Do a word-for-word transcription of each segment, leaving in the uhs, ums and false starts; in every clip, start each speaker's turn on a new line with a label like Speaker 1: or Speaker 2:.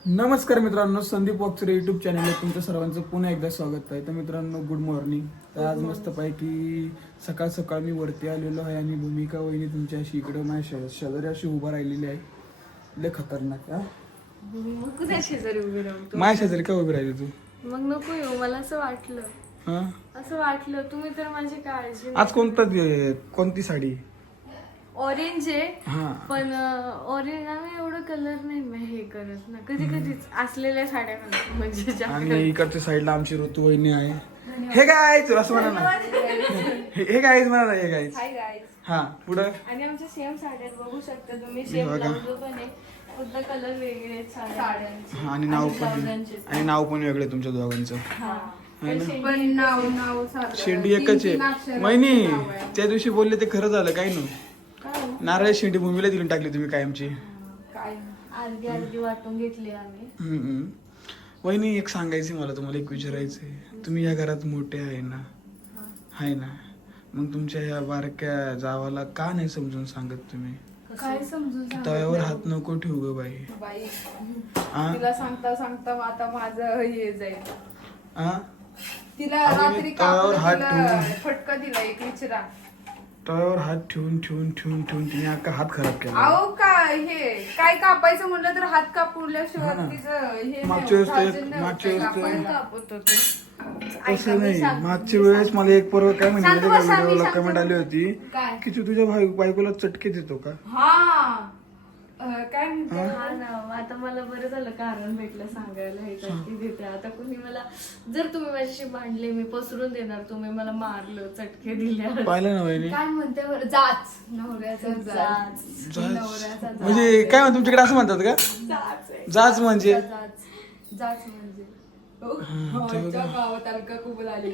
Speaker 1: नमस्कार मित्रांनो, Sandeep वॉक्सर YouTube channel तुमच्या सर्वांचं पुन्हा एकदा स्वागत आहे. तर मित्रांनो, गुड मॉर्निंग. तर आज मस्तपैकी सकाळ सकाळ मी वरती आलेलो आहे आणि भूमिका वहिनी तुमच्याशी इकडे माझ्या शेजारी अशी उभा राहिलेली आहे. लय खतरनाक.
Speaker 2: मग कुठे शेजारी उभी राहतो?
Speaker 1: माझ्या शेजारी काय उभी राहिली तू?
Speaker 2: मग नको येऊ, मला असं वाटलं
Speaker 1: हा,
Speaker 2: असं वाटलं तुम्ही तर माझी काळजी
Speaker 1: आज कोणता दि- कोणती साडी?
Speaker 2: ऑरेंज आहे.
Speaker 1: हा,
Speaker 2: पण ऑरेंज आम्ही एवढं कलर नाही मी हे करत ना, कधी कधीच असलेल्या साड्या घालतो, म्हणजे ज्या
Speaker 1: आणि इकडच्या साईडला आमची ऋतू वहिनी आहे. हे काय असं म्हणा ना, हे हे काय म्हणा ना, हे काय.
Speaker 2: Hi guys.
Speaker 1: हा, पुढं
Speaker 2: आणि आमच्या सेम साड्या बघू शकता तुम्ही, सेम
Speaker 1: बघा.
Speaker 2: ब्लाउज पण आहे, फक्त कलर वेगळे आहेत साड्यांचे.
Speaker 1: हा, आणि नाव पण
Speaker 2: ब्लाउजांचे.
Speaker 1: आणि नाव पण वेगळे तुमच्या दोघांचं.
Speaker 2: हा.
Speaker 1: है ना?
Speaker 2: पण
Speaker 3: पण नाव नाव सारखं.
Speaker 1: शेंडी एकच
Speaker 3: तीन-तीन
Speaker 1: आहे.
Speaker 3: अक्षराचं
Speaker 1: महिनी
Speaker 3: नाव आहे.
Speaker 1: त्या दिवशी बोलले ते खरं झालं काय ना.
Speaker 2: काय हो?
Speaker 1: नारळ शेंडी भूमीला दिली टाकली तुम्ही कायमची.
Speaker 3: काय
Speaker 2: अर्धी अर्धी वाटून घेतली आम्ही.
Speaker 1: हम्म, हम्म. वहिनी, एक सांगायचं मला, तुम्हाला एक विचारायचंय. तुम्ही या घरात मोठे आहे ना, आहे ना, मग तुमच्या या बारक्या जावाला का नाही समजून सांगत तुम्ही?
Speaker 2: काय समजून सांगत
Speaker 1: तव्यावर
Speaker 2: नाही?
Speaker 1: हात नको ठेवू ग बाई.
Speaker 3: बाई
Speaker 1: आ?
Speaker 3: तिला सांगता सांगता आता माझं हे जाईल.
Speaker 1: आ?
Speaker 3: तिला
Speaker 1: अहो, मी
Speaker 3: रात्री
Speaker 1: तव्यावर
Speaker 3: कापून
Speaker 1: हात
Speaker 3: तिला
Speaker 1: ठेवून-
Speaker 3: फटका दिला एक विचारा.
Speaker 1: तव्यावर हात ठेवून ठेवून ठेवून ठेवून तिने अख्खा हात खराब केला.
Speaker 3: अहो काय हे काय कापायचं म्हणलं तर हात कापल्याशिवाय
Speaker 1: हा ना.
Speaker 3: तिचं हे नाही
Speaker 1: मागच्या वेळेस
Speaker 3: होत,
Speaker 1: तर-
Speaker 3: भाजून नाही
Speaker 1: मागच्या
Speaker 3: होत
Speaker 1: वेळेस तर-
Speaker 3: कापायला.
Speaker 2: कापत होते.
Speaker 1: तसं
Speaker 2: ऐका, मी
Speaker 1: नाही.
Speaker 2: सांगते,
Speaker 1: मागच्या
Speaker 2: मी
Speaker 1: वेळेस मला एक पोरं काय
Speaker 2: शांत
Speaker 1: म्हणजे
Speaker 2: बसा, मी
Speaker 1: व्हिडिओला
Speaker 2: शांत
Speaker 1: कमेंट आली होती
Speaker 3: काय
Speaker 1: की तू तुझ्या भाई बायकोला चटके देतो का?
Speaker 3: हा अं, काय म्हणते
Speaker 2: हा ना, आता मला बरं झालं कारण भेटलं सांगायला हे चटके देते. आता कुणी मला, जर तुम्ही माझ्याशी भांडले मी पसरून देणार, तुम्ही मला मारलं चटके दिल्या.
Speaker 1: पाहिलं ना वहिनी?
Speaker 3: काय म्हणते बरं? जाच नवऱ्याचा जाच
Speaker 2: जाच.
Speaker 1: जाच.
Speaker 3: नवऱ्याचा जाच.
Speaker 1: म्हणजे काय म्हणतात तुमच्याकडे असं म्हणतात का?
Speaker 2: जाच आहे.
Speaker 1: जाच म्हणजे
Speaker 3: जाच जाच म्हणजे हो, हो, आमच्या गावात अलका कुबल आली.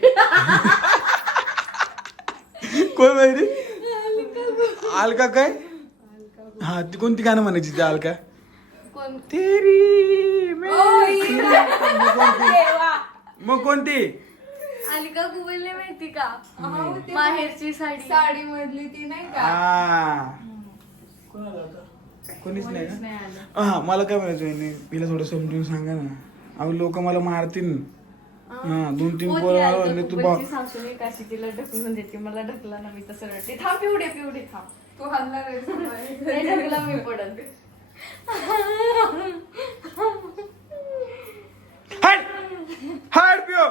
Speaker 1: कोण वहिनी? अलका काय? हा, ती कोणती गाणं म्हणायची त्या अलका?
Speaker 2: कोण?
Speaker 1: तेरी मैं-
Speaker 3: ओय,
Speaker 2: देवा.
Speaker 1: मग कोणती?
Speaker 2: अलका कुबलने माहिती का?
Speaker 3: अहो, ते
Speaker 2: माहेरची साडी.
Speaker 3: साडी मधली ती नाही का?
Speaker 1: आ. कोणीच नाही
Speaker 2: कोणीच
Speaker 1: का?
Speaker 2: नाही आलं.
Speaker 1: हा, मला काय म्हणायचं वहिनी, तिला थोडं समजून सांगा ना. अहो, लोक मला मारतील. हा, दोन तीन
Speaker 2: होती
Speaker 1: पोरं
Speaker 2: अलका
Speaker 1: म्हणले तू बा.
Speaker 2: कुबलची सासू नाही का, अशी तिला ढकलून देते, मला ढकला ना, मी तसं रडते. थांब पिवडे पिवडे थांब.
Speaker 3: तू हल्ला रे बाई.
Speaker 2: नाही ढकला मी पडत.
Speaker 1: हट हट पिओ.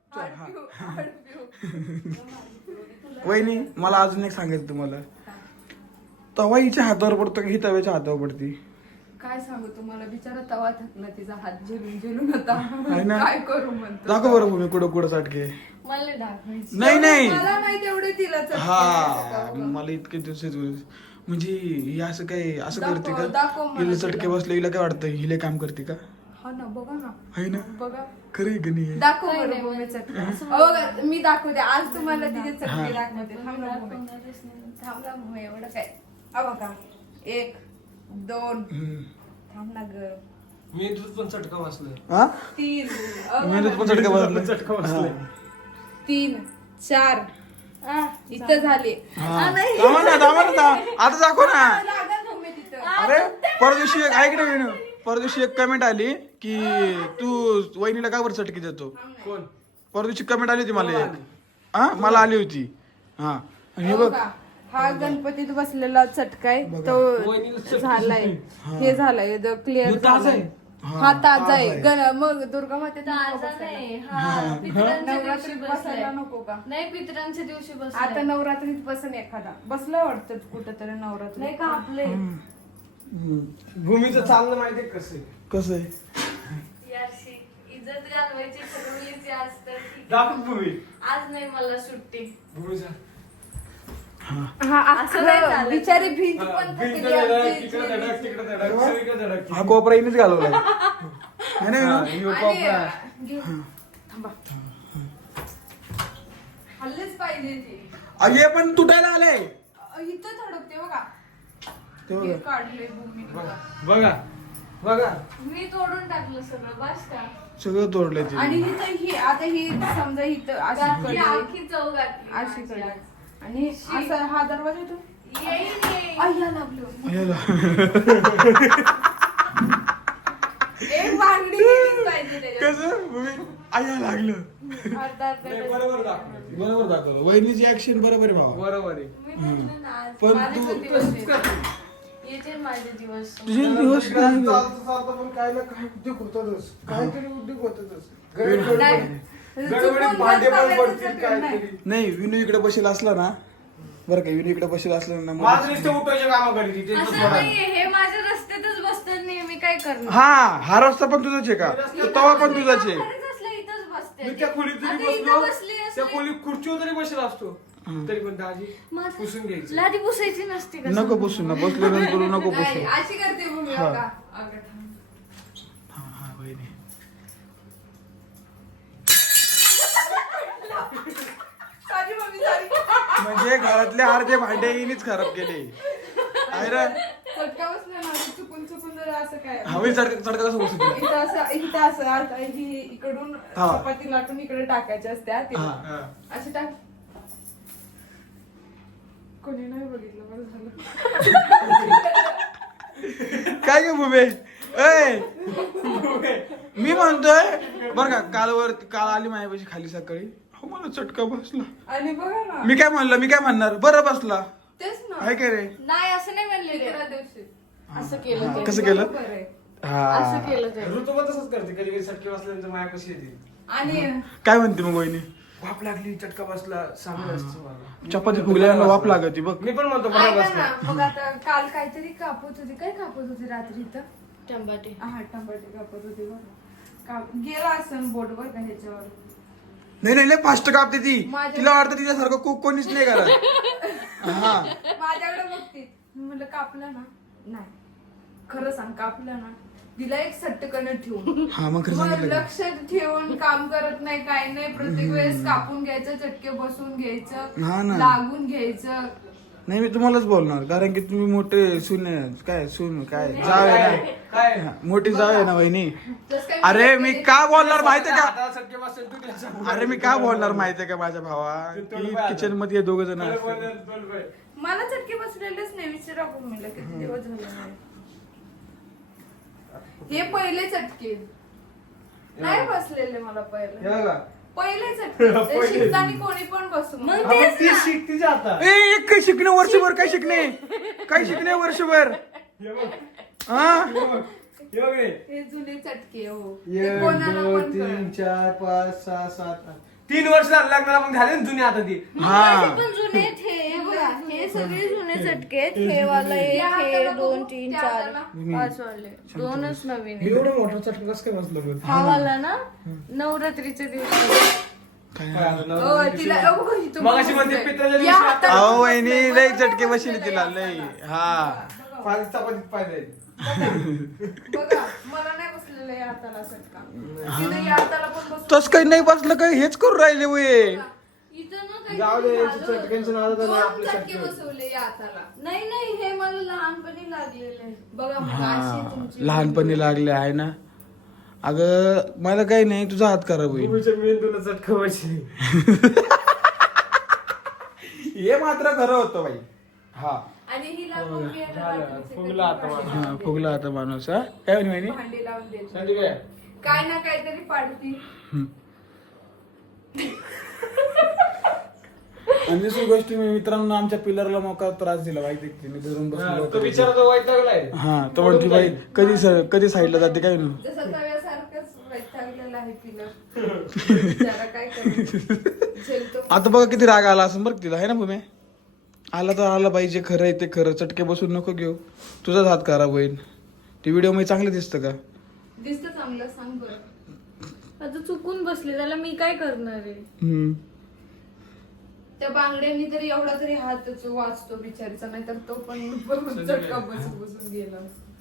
Speaker 1: वहिनी, मला अजून एक सांगायचं तुम्हाला. तवा हिच्या हातावर पडतो की ही तव्याच्या हातावर पडती?
Speaker 3: काय सांगू तुम्हाला, बिचारा तवा थकला, तिचा हात झेलून झेलून होता.
Speaker 1: आहे ना?
Speaker 3: काय करू म्हणतो.
Speaker 1: दाखव बरं भूमी कुठं कुठं साठके.
Speaker 2: मला नाही दाखवायची.
Speaker 1: नाही नाही.
Speaker 3: मला नाही तेवढे तिला चटके
Speaker 1: हा,
Speaker 3: द्यायचे का?
Speaker 1: मला इतके दिवस म्हणजे ही असं काय असं
Speaker 3: दाखव-
Speaker 1: करते का?
Speaker 3: दाखव मला
Speaker 1: हिला चटके
Speaker 3: तिला.
Speaker 1: बसले, हिला काय वाटतं हिले काम करते का?
Speaker 3: हा ना, बघा ना
Speaker 1: आहे ना?
Speaker 3: बघा.
Speaker 1: खरं का नाही?
Speaker 3: दाखव
Speaker 2: नाही,
Speaker 3: बरं
Speaker 2: नाही,
Speaker 3: भूमी
Speaker 2: नाही.
Speaker 3: चटके.
Speaker 2: असं
Speaker 3: अहो, बघा, मी दाखवते आज तुम्हाला तिचे
Speaker 1: हा.
Speaker 3: चटके दाखवते. थांब ना भूमी.
Speaker 2: दाखवणारच नाही.
Speaker 3: थांब ना भूमी, एवढं काय. अ बघा, एक दोन,
Speaker 1: हम्म.
Speaker 3: थांब ना ग,
Speaker 4: मी दूध पण चटका वाचलं.
Speaker 1: हा?
Speaker 3: तीन, अ
Speaker 1: मी
Speaker 3: बघा,
Speaker 1: पण चटका
Speaker 4: पण
Speaker 1: बसला.
Speaker 4: चटका बसलाय.
Speaker 3: तीन चार,
Speaker 2: आ,
Speaker 3: इथं झाले.
Speaker 1: हा. थांबा ना, थांबा ना, थांबा. आता दाखव ना.
Speaker 3: लागल भूमी तिथं.
Speaker 1: अरे, परदिवशी एक ऐक ना विनू. परदिवशी एक कमेंट आली की तू वहिनीला का बरं चटकी देतो?
Speaker 4: कोण?
Speaker 1: परदिवशी कमेंट आली होती मला एक. हा, मला आली होती. हा, आणि हे
Speaker 3: हे
Speaker 1: बघ.
Speaker 3: बघा, हा गणपतीत बसलेला चटकाय
Speaker 1: बघा.
Speaker 3: तो
Speaker 4: वहिनीला चटके
Speaker 3: झालाय.
Speaker 1: हा.
Speaker 3: हे झालंय क्लिअर
Speaker 4: हे ताजं
Speaker 3: झालाय.
Speaker 4: आहे?
Speaker 3: हा ताजा आहे.
Speaker 1: आहे.
Speaker 3: गण- मग दुर्गा मातेचा
Speaker 2: ताजा नाही. हा, पितरांच्या दिवशी
Speaker 3: नवरात्रीत
Speaker 2: बसलाय.
Speaker 3: बसायला नको का?
Speaker 2: नाही, पितरांच्या दिवशी
Speaker 3: आता
Speaker 2: बसलाय.
Speaker 3: नवरात्रीत बसन एखादा बसला वाटतं कुठंतरी नवरात्री.
Speaker 2: नाही का आपले
Speaker 4: भूमीचं चालणं माहितीये कसं आहे?
Speaker 1: कसं आहे?
Speaker 2: यारशी इज्जत घालवायची ठरवलीच आज तर ठीक आहे.
Speaker 4: दाखव भूमी.
Speaker 2: आज नाही मला सुट्टी.
Speaker 4: भूमीचा
Speaker 3: हा
Speaker 2: असं नाही
Speaker 3: अख्खं
Speaker 2: झालं.
Speaker 3: बिचारी भिंत
Speaker 4: हा,
Speaker 3: पण
Speaker 4: भिंत
Speaker 3: थकली
Speaker 4: धडक,
Speaker 3: आमची.
Speaker 4: तिकडं धडक, तिकडं धडक, सगळीकडे धडक.
Speaker 1: हा कोपरा हिनेच घालवलाय. है ना
Speaker 4: हा,
Speaker 1: विनू?
Speaker 4: यो
Speaker 3: आणि,
Speaker 4: कोपरा.
Speaker 3: घे. थांबा. हल्लेच पाहिजे ती.
Speaker 1: अगे पण तुटायला आलंय.
Speaker 3: अ, इथं धडकते बघा.
Speaker 1: ते बघा.
Speaker 3: हे काढले भूमीने बघा.
Speaker 4: बघा बघा
Speaker 2: मी तोडून टाकलं सगळं बस का.
Speaker 1: सगळं तोडलंय
Speaker 3: आणि
Speaker 1: ते.
Speaker 3: हिथं ही आता ही समजा हिथं अशी
Speaker 2: घातली,
Speaker 3: कडे
Speaker 2: आखी चव घातली
Speaker 3: अशी
Speaker 2: माझी
Speaker 3: कडे
Speaker 2: आज.
Speaker 3: आणि असं हा दरवाजा येतो.
Speaker 2: येईल, येईल.
Speaker 3: अय्या लागलो.
Speaker 1: याला.
Speaker 3: एक भांडी गेलीच पाहिजे त्याच्यात.
Speaker 1: कसं भूमी आया लागलं
Speaker 3: अर्धा अर्धा
Speaker 4: नाही,
Speaker 3: डझन.
Speaker 4: बरोबर दाखवलं.
Speaker 1: बरोबर दाखवलं वहिनीची ऍक्शन बरोबर आहे भावा
Speaker 4: बरोबर आहे
Speaker 2: मी म्हटलं ना आज
Speaker 1: पण
Speaker 2: माझे
Speaker 1: तू-
Speaker 2: पण दिवस आहेत. येते माझे दिवस
Speaker 1: तुझे दिवस काय ग?
Speaker 4: चालतं चालतं पण काय ना काय उद्योग होतातच काहीतरी उद्योग होतातच
Speaker 3: नाही.
Speaker 4: गडबडीत
Speaker 3: चुकून
Speaker 4: भांडे पण
Speaker 3: बस
Speaker 4: पडतील
Speaker 3: करायचं नाही.
Speaker 4: काहीतरी
Speaker 1: नाही विनू इकडे बसेल असला ना बरं का विनू इकडे बसेल असला ना
Speaker 4: माझं
Speaker 1: मग-
Speaker 4: नुसतं उठायचे कामं करीत होती.
Speaker 2: असं नाहीये हे माझ्या रस्त्यातच बसतात नेहमी काय करणार
Speaker 1: हा हा रस्ता पण तुझाच आहे का तो तवा पण तुझाच आहे
Speaker 2: घरीच असलं इथंच बसते
Speaker 4: मी त्या खोलीत जरी
Speaker 2: आता इथं
Speaker 4: बसलो
Speaker 2: बसली
Speaker 4: त्या
Speaker 2: असली-
Speaker 4: खोलीत खुर्चीवर जरी बसला असतो तरी पण दाजी
Speaker 2: माझं-
Speaker 4: पुसून घ्यायचं
Speaker 2: लादी पुसायची नसते का
Speaker 1: नको बसू ना बसलो नंतर नको
Speaker 3: नाही,
Speaker 1: बसू
Speaker 3: अशी करते भूमी
Speaker 1: हा.
Speaker 3: बघा. अगं थांब.
Speaker 1: हा हा वहिनी
Speaker 3: Sorry मम्मी, sorry.
Speaker 1: म्हणजे घरातले अर्धे भांडे हिनीच खराब केले आहे ना
Speaker 3: चटका बसला ना असं चुकून चुकून जर असं काय
Speaker 1: हवी चढका चढका कसं बसू तुला?
Speaker 3: इथं असं इथं असं आता ही इकडून
Speaker 1: हा.
Speaker 3: चपाती लाटून इकडे टाकायच्या असत्या ते
Speaker 1: हा.
Speaker 4: हा.
Speaker 3: अशी टाक कोणी नाही बघितलं बरं झालं
Speaker 1: काय गे भूमे ऐ मी म्हणतोय बर का काल वर काल आली माझ्यापाशी खाली सकाळी हो मला चटका बसला
Speaker 3: आणि बघा ना
Speaker 1: मी काय म्हणलं मी काय म्हणणार बरं बसला
Speaker 3: तेच ना
Speaker 1: आहे काय रे
Speaker 2: नाही असं नाही म्हणले
Speaker 3: तिसऱ्या दिवशी
Speaker 2: असं केलं
Speaker 1: हा,
Speaker 2: ते.
Speaker 1: कसं केलं
Speaker 3: बरोबर आहे.
Speaker 2: असं
Speaker 1: हा
Speaker 2: केलं ते
Speaker 4: ऋतू पण तसंच करते कधी कधी सटके बसल्यानंतर माया कशी येते
Speaker 3: आणि
Speaker 1: काय म्हणते मग वहिनी
Speaker 4: वाप लागली चटका बसला सांगत असतं मला
Speaker 1: चपाती फुगल्यानं वाप लागती बघ
Speaker 4: मी पण म्हणतो बघा
Speaker 3: ऐका
Speaker 4: बसला
Speaker 3: ना मग आता काल काहीतरी कापत होती काय कापत होती रात्री इथं
Speaker 2: टंबाटे
Speaker 3: हा टमाटे कापत होती बघा काप गेला असं बोटवर का ह्याच्यावर
Speaker 1: नाही नाही लय फास्ट कापते ती
Speaker 3: माझ्या-
Speaker 1: तिला वाटतं तिच्यासारखं कोक कोणीच नाही करत हा
Speaker 3: माझ्याकडे बघते मी म्हणलं कापलं ना नाही खरं सांग कापलं ना तिला एक सट्टकन ठेवून
Speaker 1: हा मग खरं
Speaker 3: मग
Speaker 1: सांगितलं का?
Speaker 3: लक्ष ठेवून काम करत नाही काही नाही प्रत्येक वेळेस कापून घ्यायचं चटके बसून
Speaker 1: हा
Speaker 3: घ्यायचं
Speaker 1: ना.
Speaker 3: लागून घ्यायचं
Speaker 1: नाही मी तुम्हालाच बोलणार कारण की तुम्ही मोठे सुन काय सुन काय जावे
Speaker 4: काय
Speaker 1: ना
Speaker 4: काय
Speaker 1: हा, मोठी जावे ना वहिनी
Speaker 3: जसं काय
Speaker 1: अरे मी का बोलणार माहितीये का
Speaker 4: हाताला सटके बसले तू तिला सांगू.
Speaker 1: अरे मी का बोलणार माहितीये का माझ्या भावा
Speaker 4: तू
Speaker 1: की
Speaker 4: तोंड पाय
Speaker 1: किचन मध्ये दोघ जण
Speaker 4: तुला
Speaker 1: असतात.
Speaker 4: बोलणार, बोल बाई.
Speaker 3: मला चटके बसलेलेच नाही विचारा पण मला किती दिवस झाले नाही हे पहिले चटके नाही बसलेले मला
Speaker 4: हे
Speaker 3: पहिले
Speaker 4: बघा.
Speaker 3: पहिले चटके ते शिकताना कोणी पण बसू
Speaker 2: मग
Speaker 3: मग
Speaker 2: ते-
Speaker 4: आपण ती शिक तिच्या हातात.
Speaker 1: ए एक काय शिकणे वर्षभर काय शिकणे काय शिकणे वर्षभर
Speaker 4: हे बघ,
Speaker 1: हा
Speaker 4: हे बघ, हे बघ रे.
Speaker 3: हे जुने चटके हो ते
Speaker 4: एक,
Speaker 3: कोणाला
Speaker 4: दोन,
Speaker 3: पण
Speaker 4: तीन
Speaker 3: कळत.
Speaker 4: चार पाच सहा सात आठ तीन वर्ष झालं लग्नाला मग झाले ना जुने आता ती
Speaker 1: हा
Speaker 2: माझे पण जुने आहेत हे हे बघा हे सगळे जुने चटके आहेत हे वाला एक
Speaker 3: या
Speaker 2: हे
Speaker 3: हाताला
Speaker 2: दोन
Speaker 3: बघू,
Speaker 2: तीन
Speaker 3: त्या
Speaker 2: चार
Speaker 3: हाताला.
Speaker 2: पाच वाले दोनच नवीन आहेत.
Speaker 4: एवढं मोठं चटकं कसं काय बसलं बघ.
Speaker 2: हा वाला ना नवरात्रीच्या दिवशी
Speaker 1: काय
Speaker 4: काय आलं ना?
Speaker 3: हो, तिला अहो, बघ, इथं
Speaker 4: मग अशी म्हणते
Speaker 3: बसलंय.
Speaker 4: पित्राच्या
Speaker 3: या
Speaker 4: दिवशी
Speaker 3: हाताला
Speaker 1: अहो
Speaker 3: पण
Speaker 1: वहिनी
Speaker 3: बसलंय.
Speaker 1: लय
Speaker 3: बघा,
Speaker 1: चटके बसले
Speaker 3: बसलंय
Speaker 1: तिला
Speaker 3: या
Speaker 1: लय
Speaker 3: हाताला.
Speaker 1: हा
Speaker 3: बघा,
Speaker 4: पाच चपातीत पाय जाईल.
Speaker 3: बघा मला नाही बसलेलं या हाताला चटका तिथं या हाताला पण बसलं.
Speaker 1: तस काही नाही बसलं काय हेच करून राहिले वय
Speaker 2: इथं ना काही
Speaker 4: जाऊ दे
Speaker 2: झालं.
Speaker 4: चटक्यांचं नाव तर नाही
Speaker 3: दोन
Speaker 4: आपल्या
Speaker 3: चटके
Speaker 4: चटके.
Speaker 3: बसवले या हाताला
Speaker 2: नाही नाही हे मला लहानपणी लागलेले आहेत.
Speaker 3: बघा मग अशी
Speaker 1: हा
Speaker 3: तुमची
Speaker 1: लहानपणी लागले आहे ना अगं मला काही नाही तुझा हात खराब होईल
Speaker 4: भूमीच्या मेंदूला चटका बसली.
Speaker 1: हे मात्र खरं होतं बाई हा
Speaker 3: आणि हिला मम्मी आता
Speaker 4: झालं,
Speaker 3: रात्रीचे
Speaker 4: फुगला आता
Speaker 3: कधी
Speaker 1: हा
Speaker 3: भांडी
Speaker 1: फुगला आता माणूस हा काय म्हणे वहिनी?
Speaker 3: भांडी लावून देते
Speaker 4: सांगते काय?
Speaker 3: काय ना काहीतरी पाडती
Speaker 1: आणि दुसरी गोष्ट मी मित्रांनो आमच्या पिलरला मोका त्रास दिला माहिती आहे की मी धरून
Speaker 4: हा,
Speaker 1: बसलो
Speaker 4: तो
Speaker 1: होतो.
Speaker 4: विचारायचा वाईट लागलाय.
Speaker 1: हा तो म्हणते बाई कधी स- कधी साईडला जाते काय ना
Speaker 3: जसं तव्यासारखंच वैतागलेलं आहे पिलर जरा काय करू झेलतो
Speaker 1: आता बघा किती राग आला असं बरं तिला आहे ना भूमे आला तर आला पाहिजे खरं आहे ते खरं चटके बसून नको घेऊ तुझाच हात खराब होईल ते व्हिडिओ मध्ये चांगलं दिसतं का
Speaker 3: दिसतं चांगलं सांग बरं
Speaker 2: आता चुकून बसले त्याला मी काय करणार आहे
Speaker 1: हम्म.
Speaker 3: त्या बांगड्यांनी तरी एवढा तरी हातच वाचतो बिचारीचा नाही तर तो पण बघून चटका बसून बसून गेला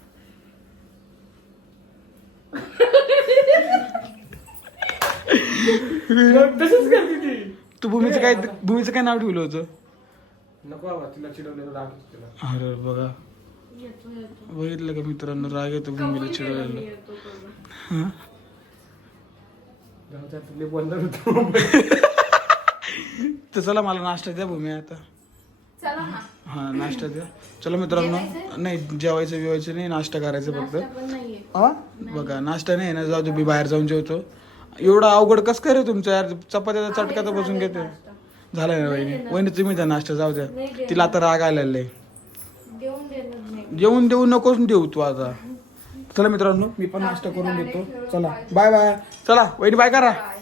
Speaker 4: मग तसंच करते ती.
Speaker 1: तू भूमीचं काय भूमीचं काय नाव ठेवलं होतं
Speaker 4: नको बाबा तिला चिडवलेलं दाखवतो तिला.
Speaker 1: अरे बघा
Speaker 2: येतो येतो
Speaker 1: बघितलं का मित्रांनो राग येतो भूमीला
Speaker 2: कबूल केलं मी
Speaker 1: चिडवायला
Speaker 2: येतो करून.
Speaker 1: हा?
Speaker 4: जाऊ द्या, तुला बंद होतो.
Speaker 1: तर चला मला नाश्ता द्या भूमी आता
Speaker 3: चला ना.
Speaker 1: हा नाश्ता द्या. चला मित्रांनो, नाही जेवायचं बिवायचं नाही, नाश्ता करायचं फक्त.
Speaker 2: नाश्ता पण नाहीये.
Speaker 1: हा बघा नाश्ता नाही ना, जाऊ दे, मी बाहेर जाऊन जेवतो. एवढा अवघड कसं काय रे तुमचं यार, चपात्याचा चटका तर बसून घेते. झालाय ना वहिनी, वहिनी तुम्ही त्या नाश्ता जाऊ द्या,
Speaker 2: नाही देणार.
Speaker 1: तिला आता राग आलेला आहे.
Speaker 2: देऊन देणार नाही.
Speaker 1: जेवून देऊ नकोस देऊ तू आता. चला मित्रांनो, मी पण नाश्ता करून देतो. चला बाय बाय. चला वहिनी बाय करा.